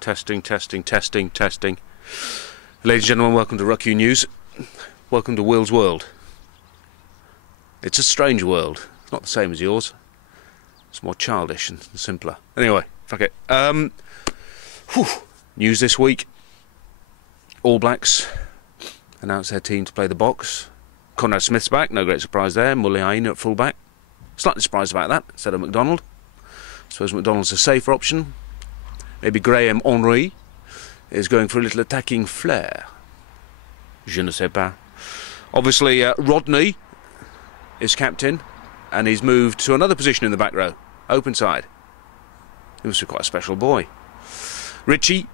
Testing, testing, testing, testing. Ladies and gentlemen, welcome to RuckU News. Welcome to Will's world. It's a strange world. It's not the same as yours. It's more childish and simpler. Anyway, fuck it. News this week. All Blacks announced their team to play the box. Conrad Smith's back, no great surprise there. Mully Aina at full-back. Slightly surprised about that, instead of McDonald. I suppose McDonald's a safer option. Maybe Graham Henry is going for a little attacking flair. Je ne sais pas. Obviously, Rodney is captain, and he's moved to another position in the back row, open side. He must be quite a special boy. Richie,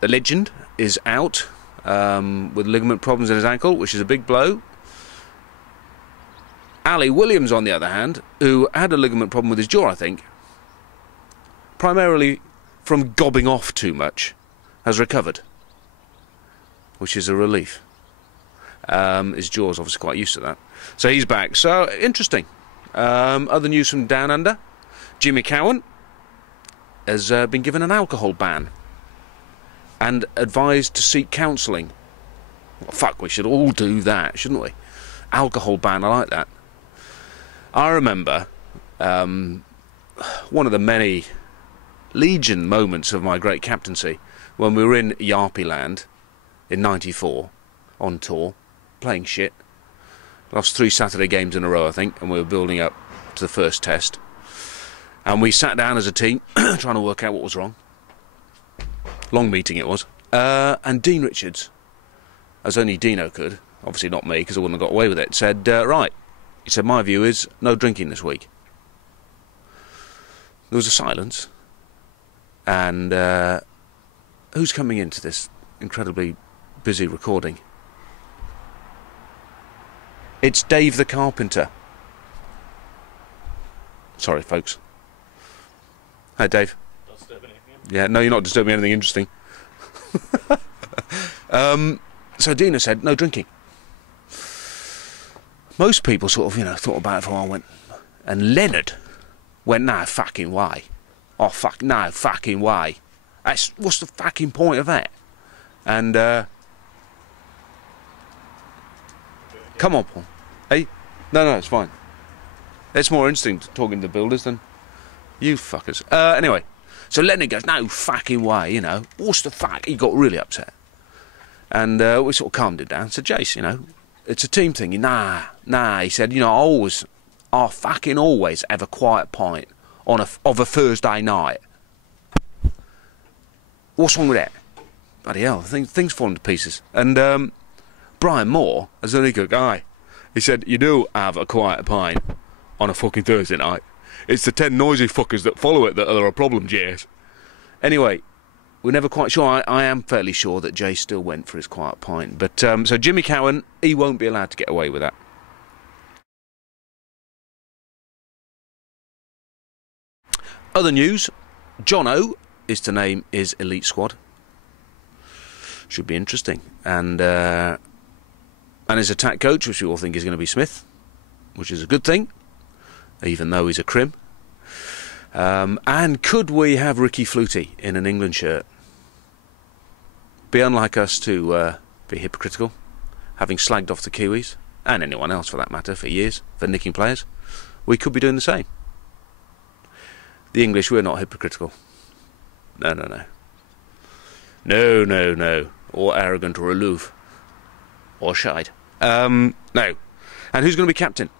the legend, is out with ligament problems in his ankle, which is a big blow. Ali Williams, on the other hand, who had a ligament problem with his jaw, I think, primarily from gobbing off too much, has recovered, which is a relief. His jaw's obviously quite used to that. So he's back. So, interesting. Other news from Down Under. Jimmy Cowan has been given an alcohol ban and advised to seek counselling. Well, fuck, we should all do that, shouldn't we? Alcohol ban, I like that. I remember one of the many legion moments of my great captaincy when we were in Yarpy Land in '94 on tour, playing shit. Lost 3 Saturday games in a row, I think, and we were building up to the first test. And we sat down as a team, trying to work out what was wrong. Long meeting it was. And Dean Richards, as only Dino could, obviously not me, because I wouldn't have got away with it, said, right. He said, my view is no drinking this week. There was a silence. And who's coming into this incredibly busy recording? It's Dave the Carpenter. Sorry, folks. Hi, Dave. Not disturbing anything? Yeah, no, you're not disturbing anything interesting. So Dina said, no drinking. Most people sort of, thought about it for a while and went, and Leonard went, no fucking way. Oh, fuck, no fucking way. What's the fucking point of that? And, come on, Paul. Hey? No, it's fine. It's more interesting talking to builders than you fuckers. Anyway, so Leonard goes, no fucking way, What's the fuck? He got really upset. And we sort of calmed him down. Said, Jace, it's a team thing. Nah, he said, I fucking always have a quiet pint of a Thursday night. What's wrong with that? Bloody hell, things falling to pieces. And Brian Moore, as an eco guy, he said, you do have a quiet pint on a fucking Thursday night. It's the 10 noisy fuckers that follow it that are a problem, Jace. Anyway, we're never quite sure. I am fairly sure that Jay still went for his quiet pint. But, so Jimmy Cowan, he won't be allowed to get away with that. Other news, Jono is to name his elite squad. Should be interesting. And his attack coach, which we all think is going to be Smith, which is a good thing, even though he's a crim. And could we have Ricky Flutie in an England shirt? Be unlike us to be hypocritical, having slagged off the Kiwis, and anyone else for that matter, for years, for nicking players. We could be doing the same. The English, we're not hypocritical. No. No. Or arrogant or aloof. Or shied. No. And who's going to be captain?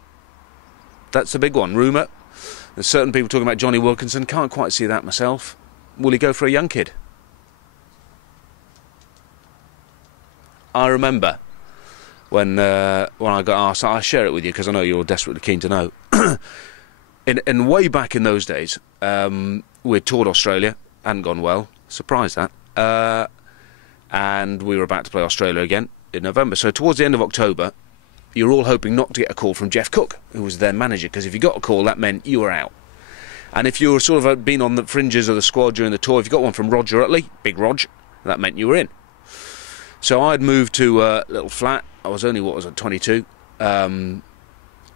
That's the big one. Rumour. There's certain people talking about Johnny Wilkinson. Can't quite see that myself. Will he go for a young kid? I remember when I got asked, I'll share it with you because I know you're desperately keen to know. And way back in those days, we toured Australia, hadn't gone well, surprised that, and we were about to play Australia again in November. So towards the end of October, you were all hoping not to get a call from Jeff Cook, who was their manager, because if you got a call, that meant you were out. And if you were sort of been on the fringes of the squad during the tour, if you got one from Roger Utley, Big Rog, that meant you were in. So I'd moved to a little flat. I was only, 22, and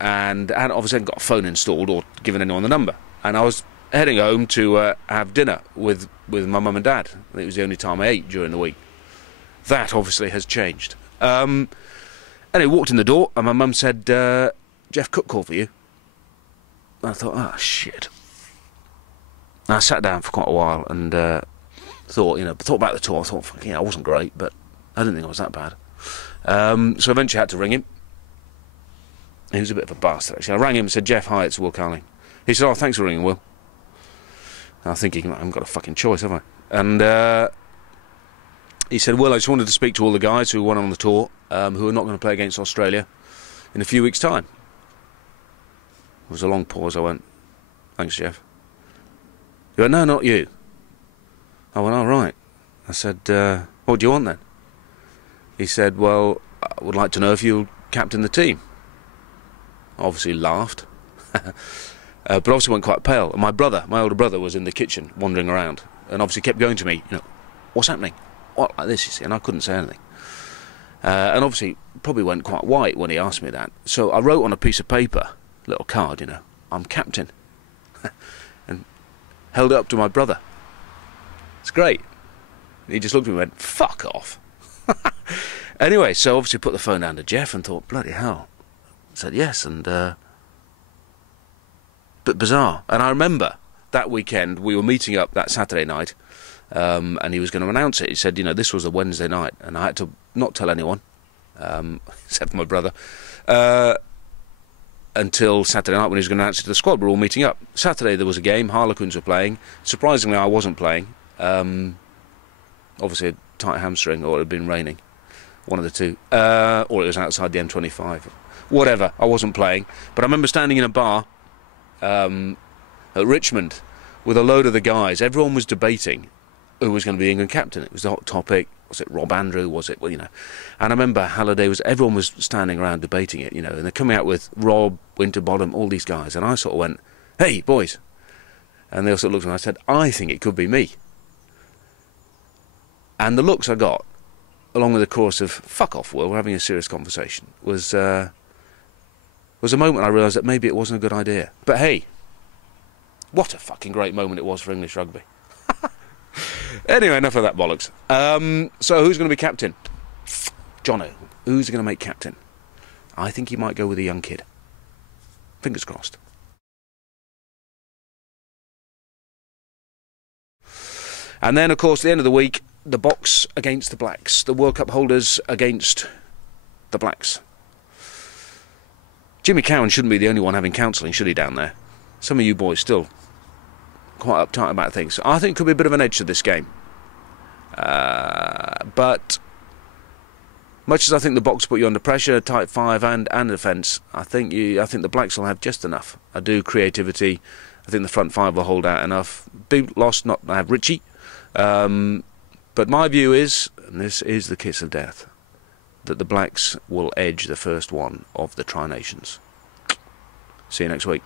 I hadn't obviously got a phone installed or given anyone the number. And I was heading home to have dinner with my mum and dad. I think it was the only time I ate during the week. That obviously has changed. Anyway, walked in the door and my mum said, Jeff Cook called for you. And I thought, oh shit. And I sat down for quite a while and thought about the tour. I thought, fucking hell, I wasn't great, but I didn't think I was that bad. So eventually I had to ring him. He was a bit of a bastard, actually. I rang him and said, Jeff, hi, it's Will Cowling. He said, oh, thanks for ringing, Will. And I'm thinking, I haven't got a fucking choice, have I? And he said, Will, I just wanted to speak to all the guys who went on the tour, who are not going to play against Australia in a few weeks' time. It was a long pause. I went, thanks, Jeff. He went, no, not you. I went, all right. I said, what do you want then? He said, well, I would like to know if you'll captain the team. I obviously laughed. But obviously went quite pale. And my older brother, was in the kitchen wandering around and obviously kept going to me, what's happening? What, like this, you see? And I couldn't say anything. And obviously probably went quite white when he asked me that. So I wrote on a piece of paper, little card, I'm captain. And held it up to my brother. It's great. And he just looked at me and went, fuck off. Anyway, so obviously put the phone down to Jeff and thought, bloody hell. I said yes, and but bizarre. And I remember that weekend we were meeting up that Saturday night, and he was going to announce it. He said, this was a Wednesday night, and I had to not tell anyone, except for my brother, until Saturday night when he was going to announce it to the squad. We're all meeting up. Saturday there was a game. Harlequins were playing. Surprisingly, I wasn't playing. Obviously a tight hamstring, or it had been raining, one of the two, or it was outside the M25. Whatever, I wasn't playing. But I remember standing in a bar at Richmond with a load of the guys. Everyone was debating who was going to be England captain. It was the hot topic. Was it Rob Andrew? Was it, And I remember Halliday everyone was standing around debating it, and they're coming out with Rob, Winterbottom, all these guys. And I sort of went, hey, boys. And they all sort of looked at me and I said, I think it could be me. And the looks I got, along with the chorus of, fuck off, Will, we're having a serious conversation, was a moment I realised that maybe it wasn't a good idea. But hey, what a fucking great moment it was for English rugby. Anyway, enough of that bollocks. So who's going to be captain? Jono. Who's going to make captain? I think he might go with a young kid. Fingers crossed. And then, of course, at the end of the week, the Box against the Blacks. The World Cup holders against the Blacks. Jimmy Cowan shouldn't be the only one having counselling, should he, down there? Some of you boys still quite uptight about things. I think it could be a bit of an edge to this game. But much as I think the Box put you under pressure, tight five and defence, I think the Blacks will have just enough. I do creativity. I think the front five will hold out enough. Big loss not to have Richie. But my view is, and this is the kiss of death, that the Blacks will edge the first one of the Tri-Nations. See you next week.